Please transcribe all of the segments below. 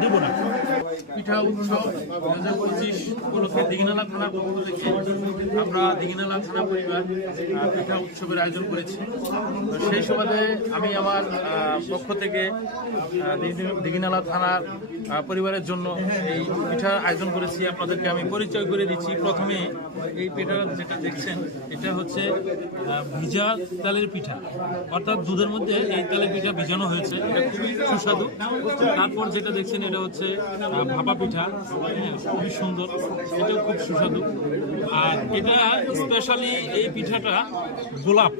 দেব না। পিঠা উৎসব 2025 উপলক্ষে দীঘিনালা থানার পক্ষ থেকে আমরা দীঘিনালা থানা পরিবার পিঠা উৎসবের আয়োজন করেছি। সেই সুবাদে আমি আমার পক্ষ থেকে দীঘিনালা থানার পরিবারের জন্য এই পিঠা আয়োজন করেছি। আপনাদেরকে আমি পরিচয় করে দিচ্ছি। প্রথমে এই পিঠা যেটা দেখছেন এটা হচ্ছে ভিজা তালের পিঠা, অর্থাৎ দুধের মধ্যে এই তালের পিঠা ভিজানো হয়েছে, এটা খুবই সুস্বাদু। তারপর যেটা দেখছেন এটা হচ্ছে ভাপা পিঠা, খুবই সুন্দর, এটাও খুব সুস্বাদু। আর এটা স্পেশালি এই পিঠাটা গোলাপ,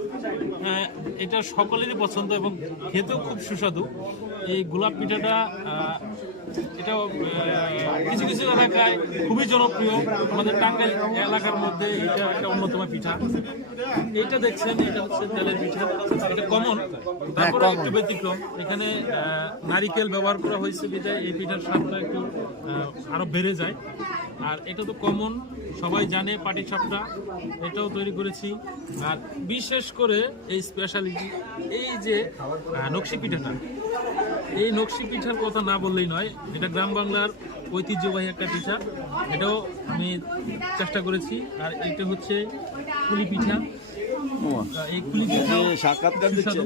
এটা সকলেরই পছন্দ এবং খেতেও খুব সুস্বাদু। এই গোলাপ পিঠাটা এটা কিছু কিছু এলাকায় খুবই জনপ্রিয়। আমাদের টাঙ্গাইল এলাকার মধ্যে এটা একটা অন্যতম পিঠা। এইটা দেখছেন এটা হচ্ছে তেলের পিঠা, এটা কমন, তারপরে একটু ব্যতিক্রম। এখানে নারিকেল ব্যবহার করা হয়েছে বিধায় এই পিঠার স্বাদটা একটু আরো বেড়ে যায়। আর এটা তো কমন, সবাই জানে পাটিসাপটা, এটাও তৈরি করেছি। আর বিশেষ করে এই স্পেশালিটি এই যে নকশি পিঠাটা, এই নকশি পিঠার কথা না বললেই নয়। এটা গ্রাম বাংলার ঐতিহ্যবাহী একটা পিঠা, এটাও আমি চেষ্টা করেছি। আর এটা হচ্ছে কুলি পিঠা, এই কুলি পিঠা সাক্ষাৎকার সুস্বাদু।